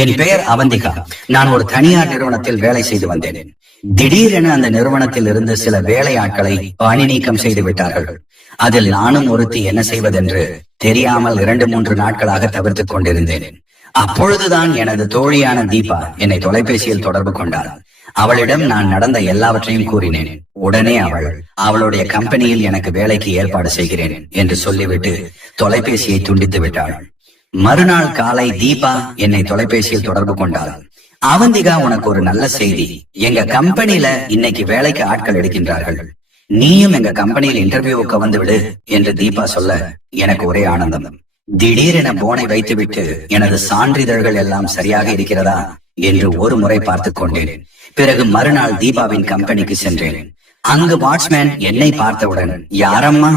என் பெயர் அவந்திகா. நான் ஒரு தனியார் நிறுவனத்தில் வேலை செய்து வந்தேன். திடீரென அந்த நிறுவனத்தில் இருந்து சில வேலையாட்களை பணி நீக்கம் செய்து விட்டார்கள். அதில் நானும் ஒருத்தி என்ன செய்வதென்று தெரியாமல் 2-3 நாட்களாக தவிர்த்துக் கொண்டிருந்தேன். அப்பொழுதுதான் எனது தோழியான தீபா என்னை தொலைபேசியில் தொடர்பு கொண்டாள். அவளிடம் நான் நடந்த எல்லாவற்றையும் கூறினேன். உடனே அவளுடைய கம்பெனியில் எனக்கு வேலைக்கு ஏற்பாடு செய்கிறேன் என்று சொல்லிவிட்டு தொலைபேசியை துண்டித்து விட்டாள். மறுநாள் காலை தீபா என்னை தொலைபேசியில் தொடர்பு கொண்டாள். அவந்திகா, உனக்கு ஒரு நல்ல செய்தி. எங்க கம்பெனியில இன்னைக்கு வேலைக்கு ஆட்கள் எடுக்கின்றார்கள். நீயும் எங்க கம்பெனியில் இன்டர்வியூவுக்கு வந்து விடு என்று தீபா சொல்ல எனக்கு ஒரே ஆனந்தம். திடீரென போனை வைத்துவிட்டு எனது சான்றிதழ்கள் எல்லாம் சரியாக இருக்கிறதா என்று ஒரு முறை பார்த்து கொண்டேன். பிறகு மறுநாள் தீபாவின் கம்பெனிக்கு சென்றேன். அங்கு வாட்ச்மேன் என்னை பார்த்தவுடன், யாரம்மா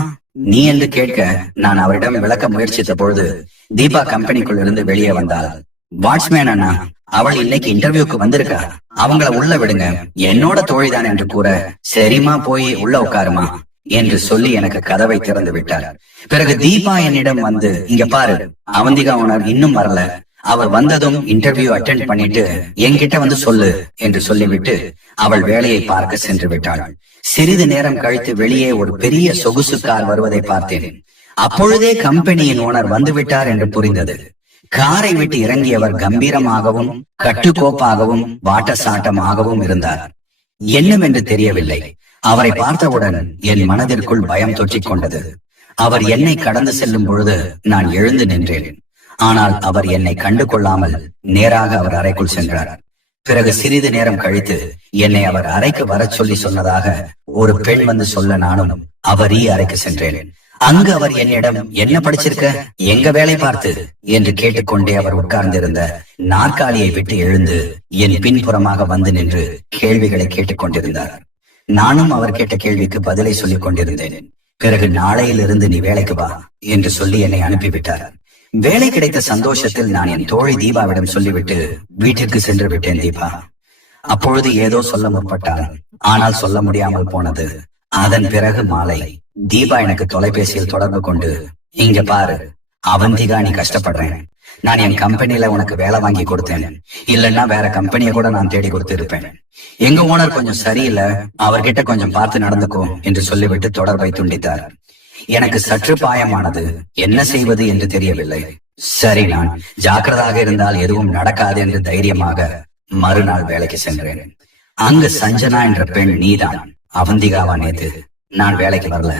நீ என்று கேட்க நான் அவரிடம் விளக்க முயற்சித்த பொழுது தீபா கம்பெனிக்குள் இருந்து வெளியே வந்தாள். வாட்ச்மேன் அண்ணா, அவள் இன்னைக்கு இன்டர்வியூக்கு வந்திருக்கா, அவங்கள உள்ள விடுங்க, என்னோட தோழிதான் என்று கூற, சரிமா போய் உள்ள உட்காருமா என்று சொல்லி எனக்கு கதவை திறந்து விட்டார். பிறகு தீபா என்னிடம் வந்து, இங்க பாரு, அவந்திகா ஓனர் இன்னும் வரல, அவர் வந்ததும் இன்டர்வியூ அட்டெண்ட் பண்ணிட்டு என்கிட்ட வந்து சொல்லு என்று சொல்லிவிட்டு அவள் வேலையை பார்க்க சென்று விட்டாள். சிறிது நேரம் கழித்து வெளியே ஒரு பெரிய சொகுசு கார் வருவதை பார்த்தேன். அப்பொழுதே கம்பெனியின் ஓனர் வந்து விட்டார் என்று புரிந்தது. காரை விட்டு இறங்கியவர் கம்பீரமாகவும் கட்டுக்கோப்பாகவும் வாட்டசாட்டமாகவும் இருந்தார். என்னவென்று தெரியவில்லை. அவரை பார்த்தவுடன் என் மனதிற்குள் பயம் தொற்றிக் கொண்டது. அவர் என்னை கடந்து செல்லும் பொழுது நான் எழுந்து நின்றேன். ஆனால் அவர் என்னை கண்டு கொள்ளாமல் நேராக அவர் அறைக்குள் சென்றார். பிறகு சிறிது நேரம் கழித்து என்னை அவர் அறைக்கு வர சொல்லி சொன்னதாக ஒரு பெண் வந்து சொல்ல நானும் அவர் அறைக்கு சென்றேன். அங்கு அவர் என்னிடம், என்ன படிச்சிருக்க, எங்க வேலை பார்த்து என்று கேட்டுக்கொண்டே அவர் உட்கார்ந்திருந்த நாற்காலியை விட்டு எழுந்து என் பின்புறமாக வந்து நின்று கேள்விகளை கேட்டுக்கொண்டிருந்தார். நானும் அவர் கேட்ட கேள்விக்கு பதிலை சொல்லிக் கொண்டிருந்தேன். பிறகு நாளையிலிருந்து நீ வேலைக்கு வா என்று சொல்லி என்னை அனுப்பிவிட்டார். வேலை கிடைத்த சந்தோஷத்தில் நான் என் தோழி தீபாவிடம் சொல்லிவிட்டு வீட்டிற்கு சென்று விட்டேன். தீபா அப்பொழுது ஏதோ சொல்ல முற்பட்டாள், ஆனால் சொல்ல முடியாமல் போனது. அதன் பிறகு மாலை தீபா எனக்கு தொலைபேசியில் தொடர்பு கொண்டு, இங்க பாரு அவந்திகா, நீ கஷ்டப்படுறேன், நான் என் கம்பெனில உனக்கு வேலை வாங்கி கொடுத்தேன், இல்லன்னா வேற கம்பெனியை கூட நான் தேடி கொடுத்து இருப்பேன். எங்க ஓனர் கொஞ்சம் சரியில்லை, அவர்கிட்ட கொஞ்சம் பார்த்து நடந்துக்கோ என்று சொல்லிவிட்டு தொடர்பை துண்டித்தார். எனக்கு சற்று பாயமானது. என்ன செய்வது என்று தெரியவில்லை. சரி, நான் ஜாக்கிரதாக இருந்தால் எதுவும் நடக்காது என்று தைரியமாக மறுநாள் வேலைக்கு சென்றேன். அங்கு சஞ்சனா என்ற பெண், நீதான் அவந்திகாவா நேத்து? நான் வேலைக்கு வரல,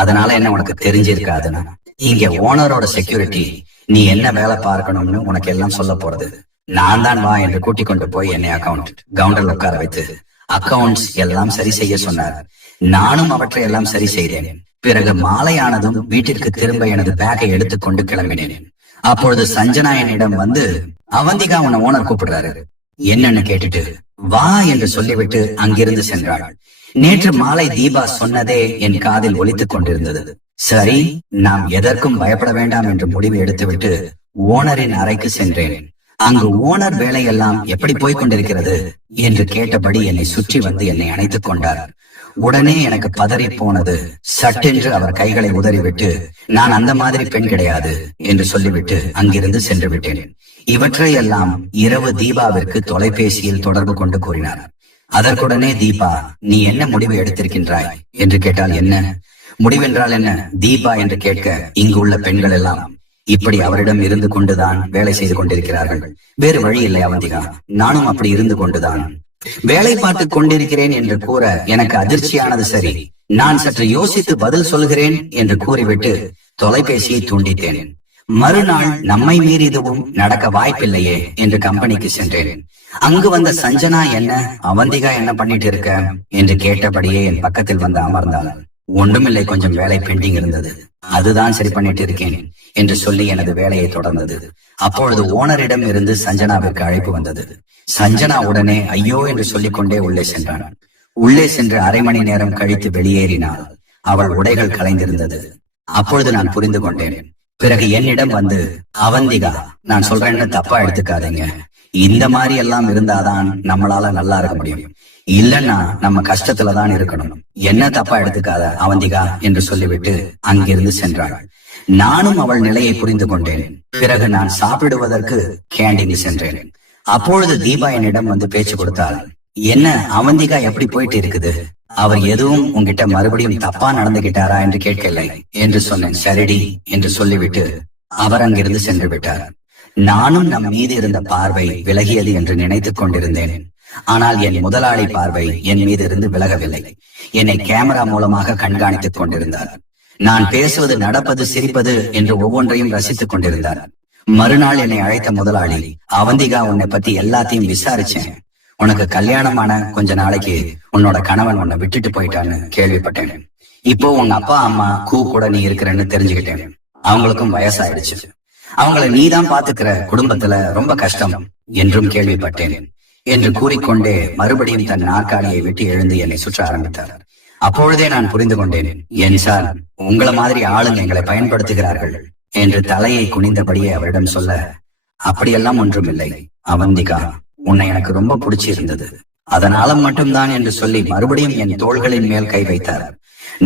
அதனால என்ன உனக்கு தெரிஞ்சிருக்காதுன்னா, இங்க ஓனரோட செக்யூரிட்டி, நீ என்ன வேலை பார்க்கணும்னு உனக்கு எல்லாம் சொல்ல போறது. நான் தான் வா என்று கூட்டிக் கொண்டு போய் என்னை கவுண்டர்ல உட்கார வைத்து அக்கவுண்ட்ஸ் எல்லாம் சரி செய்ய சொன்னார். நானும் அவற்றை எல்லாம் சரி செய்தேன். பிறகு மாலையானதும் வீட்டிற்கு திரும்ப எனது பேக்கை எடுத்துக்கொண்டு கிளம்பினேன். அப்பொழுது சஞ்சனா என்னிடம் வந்து, அவந்திகா உன்னை ஓனர் கூப்பிடுறாரு என்னன்னு கேட்டுட்டு வா என்று சொல்லிவிட்டு அங்கிருந்து சென்றாள். நேற்று மாலை தீபா சொன்னதே என் காதில் ஒலித்துக் கொண்டிருந்தது. சரி, நாம் எதற்கும் பயப்பட வேண்டாம் என்று முடிவு எடுத்துவிட்டு ஓனரின் அறைக்கு சென்றேன். அங்கு ஓனர் வேலையெல்லாம் எப்படி போய்கொண்டிருக்கிறது என்று கேட்டபடி என்னை சுற்றி வந்து என்னை அணைத்துக் கொண்டார். உடனே எனக்கு பதறி போனது. சட்டென்று அவர் கைகளை உதறிவிட்டு, நான் அந்த மாதிரி பெண் கிடையாது என்று சொல்லிவிட்டு அங்கிருந்து சென்று விட்டேன். இவற்றையெல்லாம் இரவு தீபாவிற்கு தொலைபேசியில் தொடர்பு கொண்டு கூறினார். அதற்குடனே தீபா, நீ என்ன முடிவு எடுத்திருக்கின்றாய் என்று கேட்டால், என்ன முடிவென்றால் என்ன தீபா என்று கேட்க, இங்கு உள்ள பெண்கள் எல்லாம் இப்படி அவரிடம் இருந்து கொண்டுதான் வேலை செய்து கொண்டிருக்கிறார்கள். வேறு வழி இல்லை அவந்திகா, நானும் அப்படி இருந்து கொண்டுதான் வேலை பார்த்துக் கொண்டிருக்கிறேன் என்று கூற எனக்கு அதிர்ச்சியானது. சரி, நான் சற்று யோசித்து பதில் சொல்கிறேன் என்று கூறிவிட்டு தொலைபேசியை துண்டித்தேன். மறுநாள் நம்மை மீறி எதுவும் நடக்க வாய்ப்பில்லையே என்று கம்பெனிக்கு சென்றேன். அங்கு வந்த சஞ்சனா, என்ன அவந்திகா என்ன பண்ணிட்டு இருக்க என்று கேட்டபடியே என் பக்கத்தில் வந்து அமர்ந்தாள். ஒன்றுமில்லை, கொஞ்சம் வேலை பெண்டிங் இருந்தது, அதுதான் சரி பண்ணிட்டு இருக்கேன் என்று சொல்லி எனது வேலையை தொடர்ந்தது. அப்பொழுது ஓனரிடம் இருந்து சஞ்சனாவிற்கு அழைப்பு வந்தது. சஞ்சனா உடனே ஐயோ என்று சொல்லிக்கொண்டே உள்ளே சென்றான். உள்ளே சென்று அரை மணி நேரம் கழித்து வெளியேறினாள். அவள் உடைகள் கலைந்திருந்தது. அப்பொழுது நான் புரிந்து கொண்டேன். பிறகு என்னிடம் வந்து, அவந்திகா, நான் சொல்றேன்னு தப்பா எடுத்துக்காதீங்க, இந்த மாதிரி எல்லாம் இருந்தாதான் நம்மளால நல்லா இருக்க முடியும், இல்லன்னா நம்ம கஷ்டத்துலதான் இருக்கணும், என்ன தப்பா எடுத்துக்காத அவந்திகா என்று சொல்லிவிட்டு அங்கிருந்து சென்றாள். நானும் அவள் நிலையை புரிந்து கொண்டேன். பிறகு நான் சாப்பிடுவதற்கு கேண்டீன் சென்றேன். அப்பொழுது தீபா என்னிடம் வந்து பேச்சு கொடுத்தாள். என்ன அவந்திகா எப்படி போயிட்டு இருக்குது? அவர் எதுவும் உங்ககிட்ட மறுபடியும் தப்பா நடந்துகிட்டாரா என்று கேட்கலை என்று சொன்னேன். சரிடி என்று சொல்லிவிட்டு அவர் அங்கிருந்து சென்று விட்டார். நானும் நம் மீது இருந்த பார்வை விலகியது என்று நினைத்துக் கொண்டிருந்தேன். ஆனால் என் முதலாளி பார்வை என் மீது இருந்து விலகவில்லை. என்னை கேமரா மூலமாக கண்காணித்துக் கொண்டிருந்தார். நான் பேசுவது, நடப்பது, சிரிப்பது என்று ஒவ்வொன்றையும் ரசித்துக் கொண்டிருந்தார். மறுநாள் என்னை அழைத்த முதலாளி, அவந்திகா உன்னை பத்தி எல்லாத்தையும் விசாரிச்சேன். உனக்கு கல்யாணமான கொஞ்ச நாளைக்கு உன்னோட கணவன் உன்னை விட்டுட்டு போயிட்டான்னு கேள்விப்பட்டேன். இப்போ உங்க அப்பா அம்மா கூட நீ இருக்கிறன்னு தெரிஞ்சுக்கிட்டேன். அவங்களுக்கும் வயசாயிடுச்சு. அவங்கள நீதான் பாத்துக்கிற, குடும்பத்துல ரொம்ப கஷ்டம் என்றும் கேள்விப்பட்டேன் என்று கூறிக்கொண்டே மறுபடியும் தன் நாற்காலியை விட்டு எழுந்து என்னை சுற்ற ஆரம்பித்தார். அப்பொழுதே நான் புரிந்து கொண்டேன். என் சார், உங்கள மாதிரி ஆளுங்க எங்களை பயன்படுத்துகிறார்கள் என்று தலையை குனிந்தபடியே அவரிடம் சொல்ல, அப்படியெல்லாம் ஒன்றுமில்லை அவந்திகா, உன்னை எனக்கு ரொம்ப பிடிச்சிருந்தது, அதனால மட்டும்தான் என்று சொல்லி மறுபடியும் என் தோள்களின் மேல் கை வைத்தார்.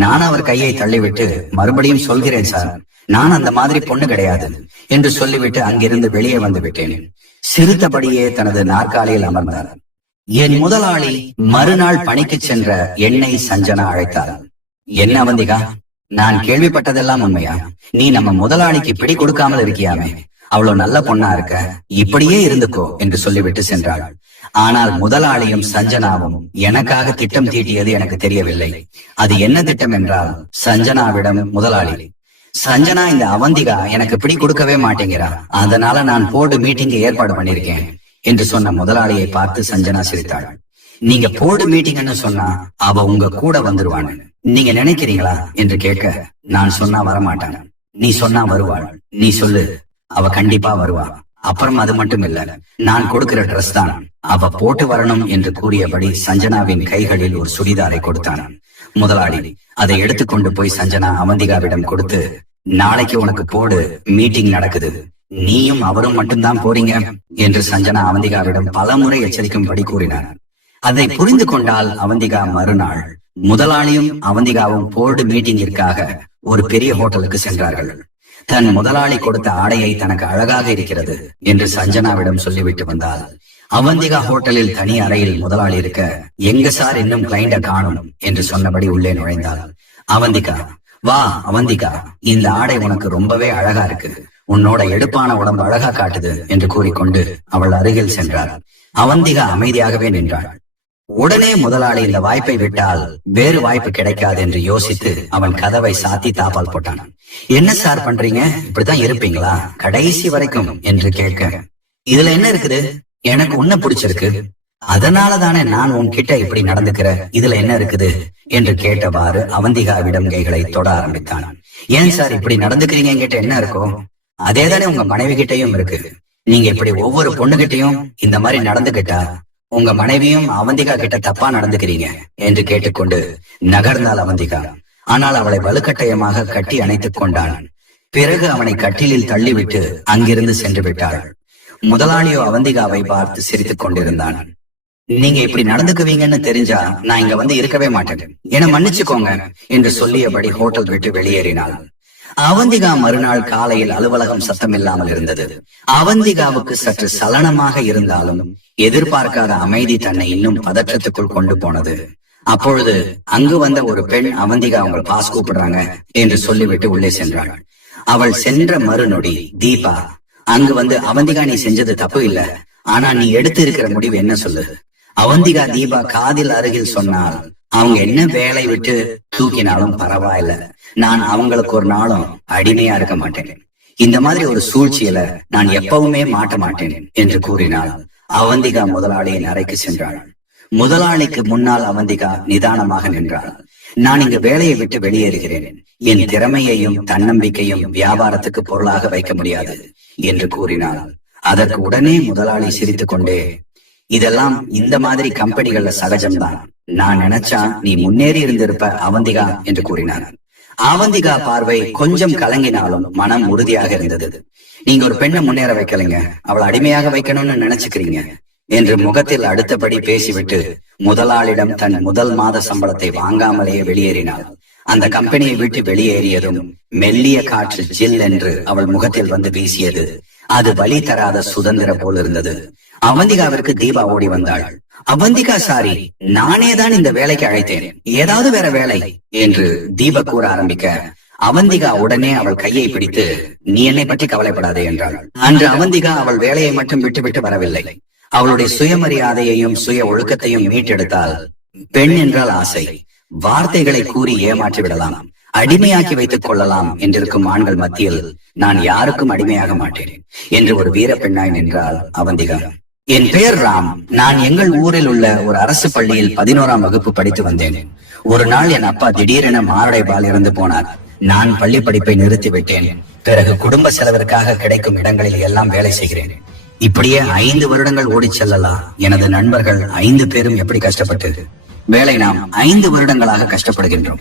நான் அவர் கையை தள்ளிவிட்டு மறுபடியும் சொல்கிறேன் சார், நான் அந்த மாதிரி பொண்ணு கிடையாது என்று சொல்லிவிட்டு அங்கிருந்து வெளியே வந்து விட்டேன். சிரித்தபடியே தனது நாற்காலியில் அமர்ந்தார். என் முதலாளி மறுநாள் பணிக்கு சென்ற என்னை சஞ்சனா அழைத்தார். என்ன அவந்திகா, நான் கேள்விப்பட்டதெல்லாம் உண்மையா? நீ நம்ம முதலாளிக்கு பிடி கொடுக்காமல் இருக்கியாமே, அவ்வளவு நல்ல பொண்ணா இருக்க, இப்படியே இருந்துக்கோ என்று சொல்லிவிட்டு சென்றாள். ஆனால் முதலாளியும் சஞ்சனாவும் எனக்காக திட்டம் தீட்டியது எனக்கு தெரியவில்லை. அது என்ன திட்டம் என்றால், சஞ்சனாவிடம் முதலாளி, சஞ்சனா இந்த அவந்திகா எனக்கு பிடி கொடுக்கவே மாட்டேங்கிறா, அதனால நான் போர்டு மீட்டிங் ஏற்பாடு பண்ணிருக்கேன் என்று சொன்ன முதலாளியை பார்த்து சஞ்சனா சிரித்தாள். நீங்க போர்டு மீட்டிங்னு சொன்னா அவ உங்க கூட வந்துருவான்னு நீங்க நினைக்கிறீங்களா என்று கேட்க, நான் சொன்னா வரமாட்டான், நீ சொன்னா வருவாள், நீ சொல்லு, அவ கண்டிப்பா வருவா. அப்புறம் அது மட்டும் இல்ல, நான் கொடுக்கிற ட்ரெஸ் தான் அவ போட்டு வரணும் என்று கூறியபடி சஞ்சனாவின் கைகளில் ஒரு சுடிதாரை கொடுத்தான். முதலாளி அதை எடுத்துக்கொண்டு போய் சஞ்சனா அவந்திகாவிடம் கொடுத்து, நாளைக்கு உனக்கு போர்டு மீட்டிங் நடக்குது, நீயும் அவரும் மட்டும்தான் போறீங்க என்று சஞ்சனா அவந்திகாவிடம் பல முறை எச்சரிக்கும்படி கூறினார். அதை புரிந்து கொண்டால் அவந்திகா மறுநாள் முதலாளியும் அவந்திகாவும் போர்டு மீட்டிங்கிற்காக ஒரு பெரிய ஹோட்டலுக்கு சென்றார்கள். தன் முதலாளி கொடுத்த ஆடையை தனக்கு அழகாக இருக்கிறது என்று சஞ்சனாவிடம் சொல்லிவிட்டு வந்தால், அவந்திகா ஹோட்டலில் தனி அறையில் முதலாளி இருக்க, எங்க சார் இன்னும் கிளைண்ட காணும் என்று சொன்னபடி உள்ளே நுழைந்தாள். அவந்திகா, வா அவந்திகா, இந்த ஆடை உனக்கு ரொம்பவே அழகா இருக்கு, உன்னோட எடுப்பான உடம்பு அழகா காட்டுது என்று கூறிக்கொண்டு அவள் அருகில் சென்றாள். அவந்திகா அமைதியாகவே நின்றாள். உடனே முதலாளி இந்த வாய்ப்பை விட்டால் வேறு வாய்ப்பு கிடைக்காது என்று யோசித்து அவன் கதவை சாத்தி தாப்பால் போட்டான். என்ன சார் பண்றீங்க, இப்படித்தான் இருப்பீங்களா கடைசி வரைக்கும் என்று கேட்க, இதுல என்ன இருக்குது, எனக்கு உன்ன பிடிச்சிருக்கு, அதனாலதானே நான் உன்கிட்ட இப்படி நடந்துக்கிற, இதுல என்ன இருக்குது என்று கேட்டவாறு அவந்திகாவிடம் கைகளை தொட ஆரம்பித்தான். ஏன் சார் இப்படி நடந்துக்கிறீங்க, என்கிட்ட என்ன இருக்கோ அதேதானே உங்க மனைவி கிட்டையும் இருக்கு, நீங்க இப்படி ஒவ்வொரு பொண்ணுகிட்டையும் இந்த மாதிரி நடந்துகிட்டா உங்க மனைவியும் அவந்திகா கிட்ட தப்பா நடந்துக்கிறீங்க என்று கேட்டுக்கொண்டு நகர்ந்தாள் அவந்திகா. ஆனால் அவளை வலுக்கட்டாயமாக கட்டி அணைத்துக் கொண்டான். பிறகு அவனை கட்டிலில் தள்ளிவிட்டு அங்கிருந்து சென்று விட்டாள். முதலாளியோ அவந்திகாவை பார்த்து சிரித்துக் கொண்டிருந்தான். நீங்க இப்படி நடந்துக்குவீங்கன்னு தெரிஞ்சா நான் இங்க வந்து இருக்கவே மாட்டேன், என மன்னிச்சுக்கோங்க என்று சொல்லியபடி ஹோட்டல் விட்டு வெளியேறினாள். அவந்திகா மறுநாள் காலையில் அலுவலகம் சத்தம் இல்லாமல் இருந்தது. அவந்திகாவுக்கு சற்று சலனமாக இருந்தாலும் எதிர்பார்க்காத அமைதி தன்னை இன்னும் பதற்றத்துக்குள் கொண்டு போனது. அப்பொழுது அங்கு வந்த ஒரு பெண், அவந்திகா உங்கள் பாஸ் கூப்பிடுறாங்க என்று சொல்லிவிட்டு உள்ளே சென்றாள். அவள் சென்ற மறுநொடி தீபா அங்கு வந்து, அவந்திகா நீ செஞ்சது தப்பு இல்ல, ஆனா நீ எடுத்து இருக்கிற முடிவு என்ன சொல்லு. அவந்திகா தீபா காதில் அருகில் சொன்னால், அவங்க என்ன வேலை விட்டு தூக்கினாலும் பரவாயில்ல, நான் அவங்களுக்கு ஒரு நாளும் அடிமையா இருக்க மாட்டேன், இந்த மாதிரி ஒரு சூழ்ச்சியில நான் எப்பவுமே மாட்ட மாட்டேன் என்று கூறினாள். அவந்திகா முதலாளியின் அறைக்கு சென்றாள். முதலாளிக்கு முன்னால் அவந்திகா நிதானமாக நின்றாள். நான் இங்கு வேலையை விட்டு வெளியேறுகிறேன், என் திறமையையும் தன்னம்பிக்கையும் வியாபாரத்துக்கு பொருளாக வைக்க முடியாது என்று கூறினாள். அதற்கு உடனே முதலாளி சிரித்துக் கொண்டே, இதெல்லாம் இந்த மாதிரி கம்பெனிகள்ல சகஜம்தான், நான் நினைச்சா நீ முன்னேறி இருந்திருப்ப அவந்திகா என்று கூறினார். அவந்திகா பார்வை கொஞ்சம் கலங்கினாலும் மனம் உறுதியாக இருந்தது. நீங்க ஒரு பெண்ணை முன்னேற வைக்கலைங்க, அவளை அடிமையாக வைக்கணும்னு நினைச்சுக்கிறீங்க என்று முகத்தில் அடுத்தபடி பேசிவிட்டு முதலாளிடம் தன் முதல் மாத சம்பளத்தை வாங்காமலேயே வெளியேறினாள். அந்த கம்பெனியை விட்டு வெளியேறியதும் மெல்லிய காற்று ஜில் என்று அவள் முகத்தில் வந்து வீசியது. அது வலி தராத சுதந்திரம் போல் இருந்தது. அவந்திகாவிற்கு தீபா ஓடி வந்தாள். அவந்திகா, சாரி, நானே தான் இந்த வேலைக்கு அழைத்தேன், ஏதாவது வேற வேலை என்று தீபா கூற ஆரம்பிக்க, அவந்திகா உடனே அவள் கையை பிடித்து, நீ என்னை பற்றி கவலைப்படாதே என்றாள். அன்று அவந்திகா அவள் வேலையை மட்டும் விட்டுவிட்டு வரவில்லை. அவளுடைய சுயமரியாதையையும் சுய ஒழுக்கத்தையும் மீட்டெடுத்தால், பெண் என்றால் ஆசை, வார்த்தைகளை கூறி ஏமாற்றி விடலாம், அடிமையாக்கி வைத்துக் கொள்ளலாம் என்றிருக்கும் ஆண்கள் மத்தியில் நான் யாருக்கும் அடிமையாக மாட்டேன் என்று ஒரு வீர பெண்ணாய் நின்றாள் அவந்திகா. என் பெயர் ராம். நான் எங்கள் ஊரில் உள்ள ஒரு அரசு பள்ளியில் 11ஆம் வகுப்பு படித்து வந்தேன். ஒரு நாள் என் அப்பா திடீரென மாரடைப்பால் இறந்து போனார். நான் பள்ளி படிப்பை நிறுத்திவிட்டேன். பிறகு குடும்ப செலவிற்காக கிடைக்கும் இடங்களில் எல்லாம் வேலை செய்கிறேன். இப்படியே 5 வருடங்கள் ஓடி செல்லலாம். எனது நண்பர்கள் 5 பேரும் எப்படி கஷ்டப்பட்டு வேலை, நாம் 5 வருடங்களாக கஷ்டப்படுகின்றோம்.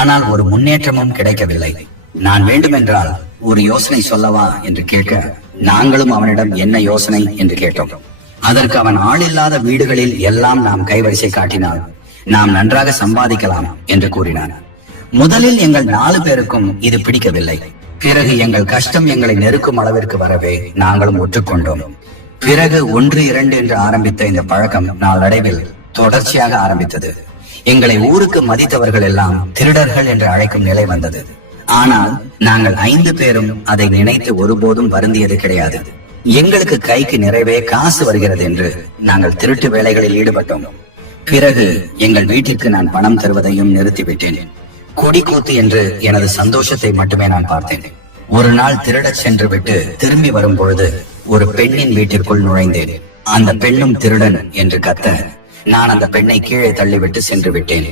ஆனால் ஒரு முன்னேற்றமும் கிடைக்கவில்லை. நான் வேண்டுமென்றால் ஒரு யோசனை சொல்லவா என்று கேட்க, நாங்களும் அவனிடம் என்ன யோசனை என்று கேட்டோம். அதற்கு அவன், ஆள் இல்லாத வீடுகளில் எல்லாம் நாம் கைவரிசை காட்டினால் நாம் நன்றாக சம்பாதிக்கலாம் என்று கூறினான். முதலில் எங்கள் 4 பேருக்கும் இது பிடிக்கவில்லை. பிறகு எங்கள் கஷ்டம் எங்களை நெருக்கும் அளவிற்கு வரவே நாங்களும் ஒற்றுக்கொண்டோம். பிறகு 1, 2 என்று ஆரம்பித்த இந்த பழக்கம் நாளடைவில் தொடர்ச்சியாக ஆரம்பித்தது. எங்களை ஊருக்கு மதித்தவர்கள் எல்லாம் திருடர்கள் என்று அழைக்கும் நிலை வந்தது. ஆனால் நாங்கள் 5 பேரும் அதை நினைத்து ஒருபோதும் வருந்தியது கிடையாது. எங்களுக்கு கைக்கு நிறைவே காசு வருகிறது என்று நாங்கள் திருட்டு வேலைகளில் ஈடுபட்டோம். பிறகு எங்கள் வீட்டிற்கு நான் பணம் தருவதையும் நிறுத்திவிட்டேன். கொடி கூத்து என்று எனது சந்தோஷத்தை மட்டுமே நான் பார்த்தேன். ஒரு நாள் திருடச் சென்று விட்டு திரும்பி வரும் பொழுது ஒரு பெண்ணின் வீட்டிற்குள் நுழைந்தேன். அந்த பெண்ணும் திருடன் என்று கத்த, நான் அந்த பெண்ணை கீழே தள்ளிவிட்டு சென்று விட்டேன்.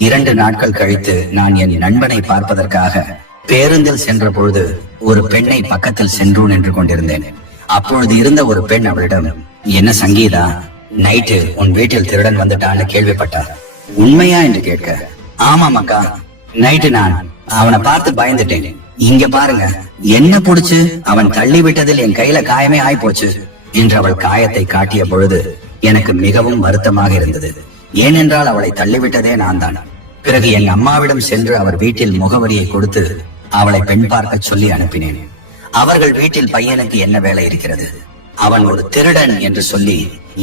2 நாட்கள் கழித்து நான் என் நண்பனை பார்ப்பதற்காக பேருந்தில் சென்ற பொழுது ஒரு பெண்ணை பக்கத்தில் சென்று நின்று கொண்டிருந்தேன். அப்பொழுது இருந்த ஒரு பெண் அவளிடம், என்ன சங்கீதா, நைட்டு உன் வீட்டில் திருடன் வந்துட்டான்னு கேள்விப்பட்டார், உண்மையா என்று கேட்க, ஆமாம் அக்கா, நைட்டு நான் அவனை பார்த்து பயந்துட்டேன். இங்க பாருங்க, என்ன புடிச்சு அவன் தள்ளி விட்டதில் என் கையில காயமே ஆய்போச்சு என்று அவள் காயத்தை காட்டிய பொழுது எனக்கு மிகவும் வருத்தமாக இருந்தது. ஏனென்றால் அவளை தள்ளிவிட்டதே நான் தான். பிறகு என் அம்மாவிடம் சென்று அவர் வீட்டில் முகவரியை கொடுத்து அவளை பெண் பார்க்க சொல்லி அனுப்பினேன். அவர்கள் வீட்டில் பையனுக்கு என்ன வேலை இருக்கிறது, அவன் ஒரு திருடன் என்று சொல்லி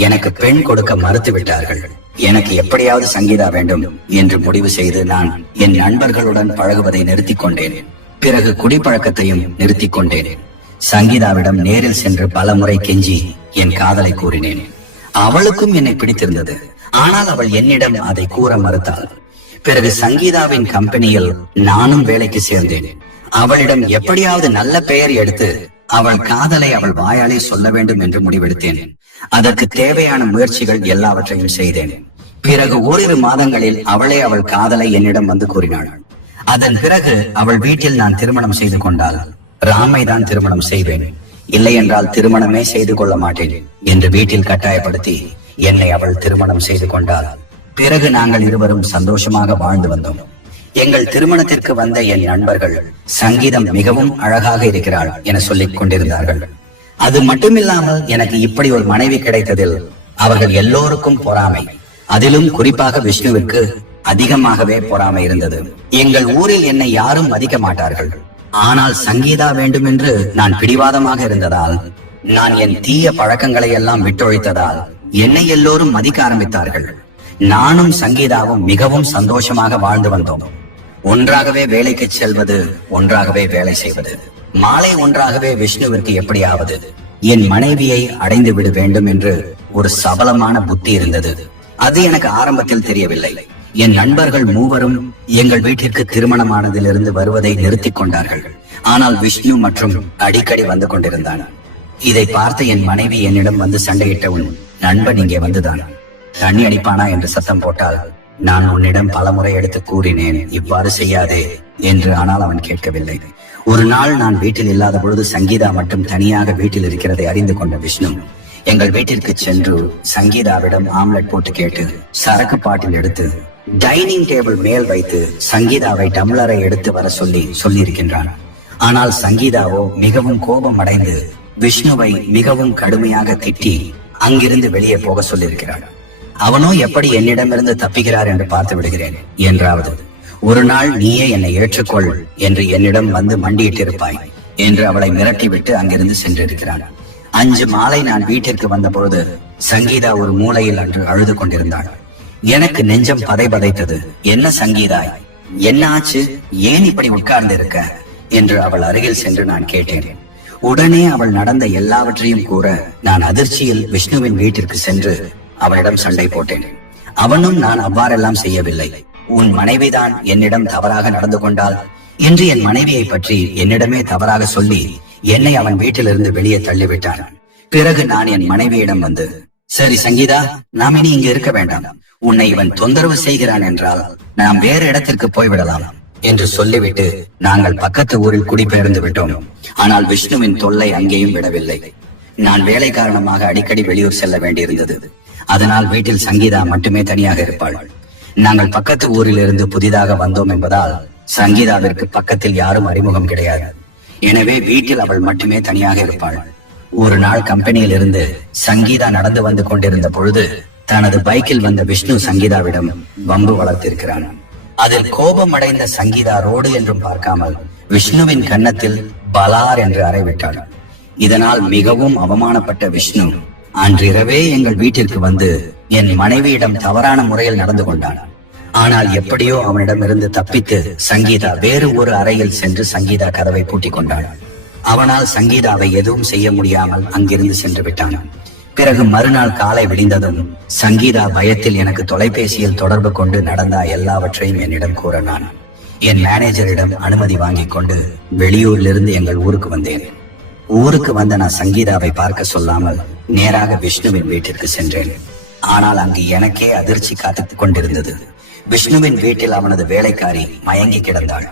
எனக்கு பெண் கொடுக்க மறுத்து விட்டார்கள். எனக்கு எப்படியாவது சங்கீதா வேண்டும் என்று முடிவு செய்து நான் என் நண்பர்களுடன் பழகுவதை நிறுத்திக் கொண்டேன். பிறகு குடிப்பழக்கத்தையும் நிறுத்திக் கொண்டேன். சங்கீதாவிடம் நேரில் சென்று பல முறை கெஞ்சி என் காதலை கூறினேன். அவளுக்கும் என்னை பிடித்திருந்தது. ஆனால் அவள் என்னிடம் அதை கூற மறுத்தாள். பிறகு சங்கீதாவின் கம்பெனியில் நானும் வேலைக்கு சேர்ந்தேன். அவளிடம் எப்படியாவது நல்ல பெயர் எடுத்து அவள் காதலை அவள் வாயாலே சொல்ல வேண்டும் என்று முடிவெடுத்தேன். அதற்கு தேவையான முயற்சிகள் எல்லாவற்றையும் செய்தேன். பிறகு ஓரிரு மாதங்களில் அவளே அவள் காதலை என்னிடம் வந்து கூறினாள். அதன் பிறகு அவள் வீட்டில் நான் திருமணம் செய்து கொண்டால் ராமை தான் திருமணம் செய்வேன், இல்லை என்றால் திருமணமே செய்து கொள்ள மாட்டேன் என்று வீட்டில் கட்டாயப்படுத்தி என்னை அவள் திருமணம் செய்து கொண்டாள். பிறகு நாங்கள் இருவரும் சந்தோஷமாக வாழ்ந்து வந்தோம். எங்கள் திருமணத்திற்கு வந்த என் நண்பர்கள் சங்கீதம் மிகவும் அழகாக இருக்கிறாள் என சொல்லிக் கொண்டிருந்தார்கள். அது மட்டுமில்லாமல் எனக்கு இப்படி ஒரு மனைவி கிடைத்ததில் அவர்கள் எல்லோருக்கும் பொறாமை, அதிலும் குறிப்பாக விஷ்ணுவிற்கு அதிகமாகவே பொறாமை இருந்தது. எங்கள் ஊரில் என்னை யாரும் மதிக்க மாட்டார்கள். ஆனால் சங்கீதா வேண்டும் என்று நான் பிடிவாதமாக இருந்ததால், நான் என் தீய பழக்கங்களை எல்லாம் விட்டொழித்ததால் என்னை எல்லோரும் மதிக்க ஆரம்பித்தார்கள். நானும் சங்கீதாவும் மிகவும் சந்தோஷமாக வாழ்ந்து வந்தோம். ஒன்றாகவே வேலைக்கு செல்வது, ஒன்றாகவே வேலை செய்வது, மாலை ஒன்றாகவே விஷ்ணுவிற்கு எப்படியாவது என் மனைவியை அடைந்து விட வேண்டும் என்று ஒரு சபலமான புத்தி இருந்தது. அது எனக்கு ஆரம்பத்தில் தெரியவில்லை. என் நண்பர்கள் மூவரும் எங்கள் வீட்டிற்கு திருமணமானதிலிருந்து வருவதை நிறுத்திக் கொண்டார்கள். ஆனால் விஷ்ணு மற்றும் அடிக்கடி வந்து கொண்டிருந்தான். இதை பார்த்து என் மனைவி என்னிடம் வந்து சண்டையிட்ட, உன் நண்பன் இங்கே வந்துதான் தண்ணி அடிப்பானா என்று சத்தம் போட்டால், நான் உன்னிடம் பலமுறை எடுத்து கூறினேன் இவ்வாறு செய்யாதே என்று. ஆனால் அவன் கேட்கவில்லை. ஒரு நாள் நான் வீட்டில் இல்லாத பொழுது சங்கீதா மட்டும் தனியாக வீட்டில் இருக்கிறதை அறிந்து கொண்ட விஷ்ணு எங்கள் வீட்டிற்கு சென்று சங்கீதாவிடம் ஆம்லெட் போட்டு கேட்டு சரக்கு பாட்டில் எடுத்து டைனிங் டேபிள் மேல் வைத்து சங்கீதாவை டம்ளரை எடுத்து வர சொல்லியிருக்கின்றான். ஆனால் சங்கீதாவோ மிகவும் கோபம் அடைந்து விஷ்ணுவை மிகவும் கடுமையாக திட்டி அங்கிருந்து வெளியே போக சொல்லியிருக்கிறாள். அவனோ எப்படி என்னிடமிருந்து தப்பிக்கிறார் என்று பார்த்து விடுகிறேன் என்றாவது. ஒரு நாள் நீயே என்னை ஏற்றுக்கொள் என்று என்னிடம் வந்து மண்டியிட்டிருப்பாய் என்று அவளை மிரட்டிவிட்டு அங்கிருந்து சென்றிருக்கிறான். 5 மாலை நான் வீட்டிற்கு வந்த பொழுது சங்கீதா ஒரு மூலையில் அன்று அழுது கொண்டிருந்தாள். எனக்கு நெஞ்சம் பதைபதைத்தது. என்ன சங்கீதா, என்ன ஆச்சு? ஏன் இப்படி உட்கார்ந்து இருக்க என்று அவள் அருகில் சென்று நான் கேட்டேன். உடனே அவள் நடந்த எல்லாவற்றையும் கூற நான் அதிர்ச்சியில் விஷ்ணுவின் வீட்டிற்கு சென்று அவனிடம் சண்டை போட்டேன். அவனும் நான் அவ்வாறெல்லாம் செய்யவில்லை, உன் மனைவிதான் என்னிடம் தவறாக நடந்து கொண்டாள் என்று என் மனைவியை பற்றி என்னிடமே தவறாக சொல்லி என்னை அவன் வீட்டிலிருந்து வெளியே தள்ளிவிட்டான். பிறகு நான் என் மனைவியிடம் வந்து, சரி சங்கீதா, நாம் இனி இங்கு இருக்க வேண்டாம், உன்னை இவன் தொந்தரவு செய்கிறான் என்றால் நாம் வேறு இடத்திற்கு போய்விடலாம் என்று சொல்லிவிட்டு நாங்கள் பக்கத்து ஊரில் குடிபெயர்ந்து விட்டோம். ஆனால் விஷ்ணுவின் தொல்லை அங்கேயும் விடவில்லை. நான் வேலை காரணமாக அடிக்கடி வெளியூர் செல்ல வேண்டியிருந்தது. அதனால் வீட்டில் சங்கீதா மட்டுமே தனியாக இருப்பாள். நாங்கள் பக்கத்து ஊரில் இருந்து புதிதாக வந்தோம் என்பதால் சங்கீதாவிற்கு பக்கத்தில் யாரும் அறிமுகம் கிடையாது. எனவே வீட்டில் அவள் மட்டுமே தனியாக இருப்பாள். ஒரு நாள் கம்பெனியில் இருந்து சங்கீதா நடந்து வந்து கொண்டிருந்த பொழுது தனது பைக்கில் வந்த விஷ்ணு சங்கீதாவிடம் வம்பு வளர்த்திருக்கிறான். அதில் கோபம் அடைந்த சங்கீதா ரோடு என்றும் பார்க்காமல் விஷ்ணுவின் கன்னத்தில் பலார் என்று அறைவிட்டாள். இதனால் மிகவும் அவமானப்பட்ட விஷ்ணு அன்றிரவே எங்கள் வீட்டிற்கு வந்து என் மனைவியிடம் தவறான முறையில் நடந்து கொண்டான். ஆனால் எப்படியோ அவனிடமிருந்து தப்பித்து சங்கீதா வேறு ஒரு அறையில் சென்று சங்கீதா கதவை பூட்டிக் கொண்டாள். அவனால் சங்கீதாவை எதுவும் செய்ய முடியாமல் அங்கிருந்து சென்று விட்டான். பிறகு மறுநாள் காலை விடிந்ததும் சங்கீதா பயத்தில் எனக்கு தொலைபேசியில் தொடர்பு கொண்டு நடந்த எல்லாவற்றையும் என்னிடம் கூறினான். என் மேனேஜரிடம் அனுமதி வாங்கிக் கொண்டு வெளியூரிலிருந்து எங்கள் ஊருக்கு வந்தேன். ஊருக்கு வந்த நான் சங்கீதாவை பார்க்க சொல்லாமல் நேராக விஷ்ணுவின் வீட்டிற்கு சென்றேன். ஆனால் அங்கு எனக்கே அதிர்ச்சி காத்துக் கொண்டிருந்தது. விஷ்ணுவின் வீட்டில் அவனது வேலைக்காரி மயங்கி கிடந்தாள்.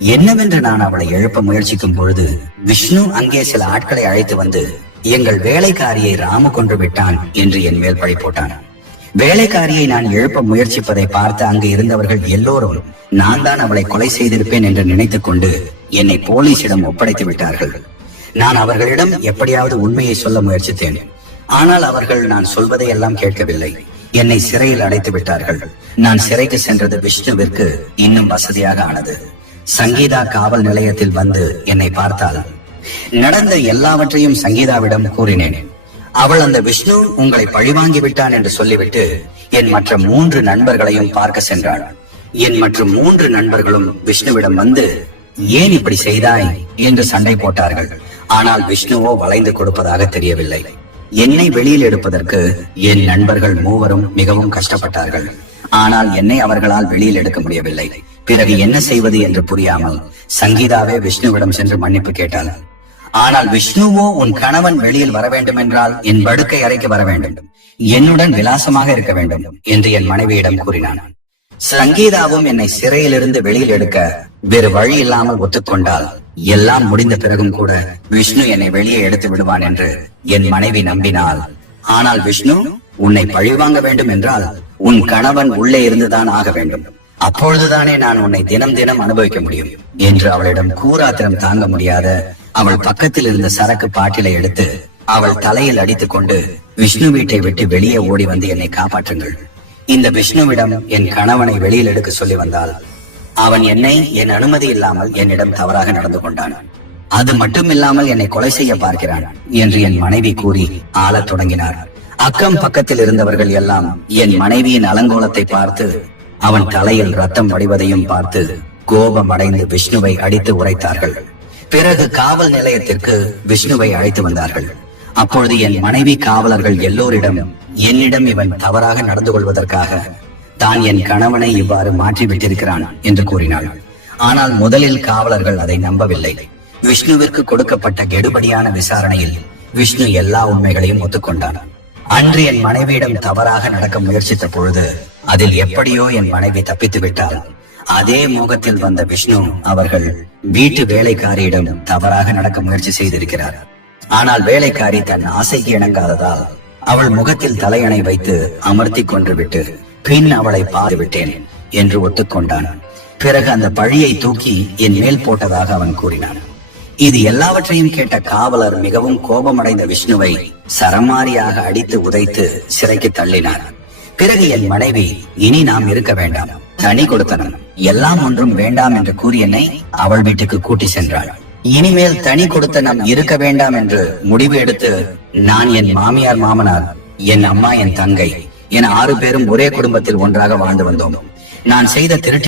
என்னவென்று நான் அவளை எழுப்ப முயற்சிக்கும் பொழுது விஷ்ணு அங்கே சில ஆட்களை அழைத்து வந்து எங்கள் வேலைக்காரியை ராமு கொன்று விட்டான் என்று என் மேல் பழி போட்டான். வேலைக்காரியை நான் எழுப்ப முயற்சிப்பதை பார்த்து அங்கு இருந்தவர்கள் எல்லோரும் நான் தான் அவளை கொலை செய்திருப்பேன் என்று நினைத்துக் கொண்டு என்னை போலீசிடம் ஒப்படைத்து விட்டார்கள். நான் அவர்களிடம் எப்படியாவது உண்மையை சொல்ல முயற்சித்தேன். ஆனால் அவர்கள் நான் சொல்வதை எல்லாம் கேட்கவில்லை. என்னை சிறையில் அடைத்து விட்டார்கள். நான் சிறைக்கு சென்றது விஷ்ணுவிற்கு இன்னும் வசதியாக ஆனது. சங்கீதா காவல் நிலையத்தில் வந்து என்னை பார்த்தால் நடந்த எல்லாவற்றையும் சங்கீதாவிடம் கூறினேன். அவள் அந்த விஷ்ணு உங்களை பழிவாங்கி விட்டான் என்று சொல்லிவிட்டு என் மற்ற 3 நண்பர்களையும் பார்க்க சென்றாள். என் மற்றும் 3 நண்பர்களும் விஷ்ணுவிடம் வந்து ஏன் இப்படி செய்தாய் என்று சண்டை போட்டார்கள். ஆனால் விஷ்ணுவோ வளைந்து கொடுப்பதாக தெரியவில்லை. என்னை வெளியில் எடுப்பதற்கு என் நண்பர்கள் 3 மிகவும் கஷ்டப்பட்டார்கள். ஆனால் என்னை அவர்களால் வெளியில் எடுக்க முடியவில்லை. பிறகு என்ன செய்வது என்று புரியாமல் சங்கீதாவே விஷ்ணுவிடம் சென்று மன்னிப்பு கேட்டாள். ஆனால் விஷ்ணுவோ உன் கணவன் வெளியில் வர வேண்டும் என்றால் என் படுக்கை அறைக்கு வர வேண்டும், என்னுடன் விலாசமாக இருக்க வேண்டும் என்று என் மனைவியிடம் கூறினான். சங்கீதாவும் என்னை சிறையிலிருந்து வெளியில் எடுக்க வேறு வழி இல்லாமல் ஒத்துக்கொண்டால் எல்லாம் முடிந்த பிறகும் கூட விஷ்ணு என்னை வெளியே எடுத்து விடுவான் என்று என் மனைவி நம்பினாள். ஆனால் விஷ்ணு உன்னை பழிவாங்க வேண்டும் என்றால் உன் கணவன் உள்ளே இருந்துதான் ஆக வேண்டும், அப்பொழுதுதானே நான் உன்னை தினம் தினம் அனுபவிக்க முடியும் என்று அவளிடம் கூராத்திரம் தாங்க முடியாத அவள் பக்கத்தில் இருந்த சரக்கு பாட்டிலை எடுத்து அவள் தலையில் அடித்துக் கொண்டு விஷ்ணு வீட்டை விட்டு வெளியே ஓடி வந்து என்னை காப்பாற்றுங்கள். இந்த விஷ்ணுவிடம் என் கணவனை வெளியில் எடுக்க சொல்லி வந்தால் அவன் என்னை என் அனுமதி இல்லாமல் என்னிடம் தவறாக நடந்து கொண்டான். அது மட்டுமில்லாமல் என்னை கொலை செய்ய பார்க்கிறான் என்று என் மனைவி கூறி ஆளத் தொடங்கினார். அக்கம் பக்கத்தில் இருந்தவர்கள் எல்லாம் என் மனைவியின் அலங்கோலத்தை பார்த்து அவன் தலையில் ரத்தம் வடிவதையும் பார்த்து கோபம் அடைந்து விஷ்ணுவை அடித்து உரைத்தார்கள். பிறகு காவல் நிலையத்திற்கு விஷ்ணுவை அழைத்து வந்தார்கள். அப்பொழுது என் மனைவி காவலர்கள் எல்லோரிடம் என்னிடம் இவன் தவறாக நடந்து கொள்வதற்காக தான் என் கணவனை இவ்வாறு மாற்றி விட்டிருக்கிறான் என்று கூறினாள். ஆனால் முதலில் காவலர்கள் அதை நம்பவில்லை. விஷ்ணுவிற்கு கொடுக்கப்பட்ட கெடுபடியான விசாரணையில் விஷ்ணு எல்லா உண்மைகளையும் ஒத்துக்கொண்டான். அன்று என் மனைவியிடம் தவறாக நடக்க முயற்சித்த பொழுது அதில் எப்படியோ என் மனைவி தப்பித்து விட்டால் அதே மோகத்தில் வந்த விஷ்ணு அவர்கள் வீட்டு வேலைக்காரியிடம் தவறாக நடக்க முயற்சி செய்திருக்கிறார். ஆனால் வேலைக்காரி தன் ஆசைக்கு இணங்காததால் அவள் முகத்தில் தலையணை வைத்து அமர்த்தி கொன்று விட்டு பின் அவளை பார்த்து விட்டேன் என்று ஒத்துக்கொண்டான். பிறகு அந்த பழியை தூக்கி என் மேல் போட்டதாக அவன் கூறினான். இது எல்லாவற்றையும் கேட்ட காவலர் மிகவும் கோபமடைந்த விஷ்ணுவை சரமாரியாக அடித்து உதைத்து சிறைக்கு தள்ளினார். பிறகு என் மனைவி இனி நாம் இருக்க வேண்டாம், தனி கொடுத்தனம், எல்லாம் ஒன்றும் வேண்டாம் என்று கூறி என்னை அவள் வீட்டுக்கு கூட்டி சென்றாள். இனிமேல் தனி கொடுத்தனம் இருக்க வேண்டாம் என்று முடிவு எடுத்து நான், என் மாமியார் மாமனார், என் அம்மா, என் தங்கை என 6 பேரும் ஒரே குடும்பத்தில் ஒன்றாக வாழ்ந்து வந்தோம். நான் செய்த திருட்டு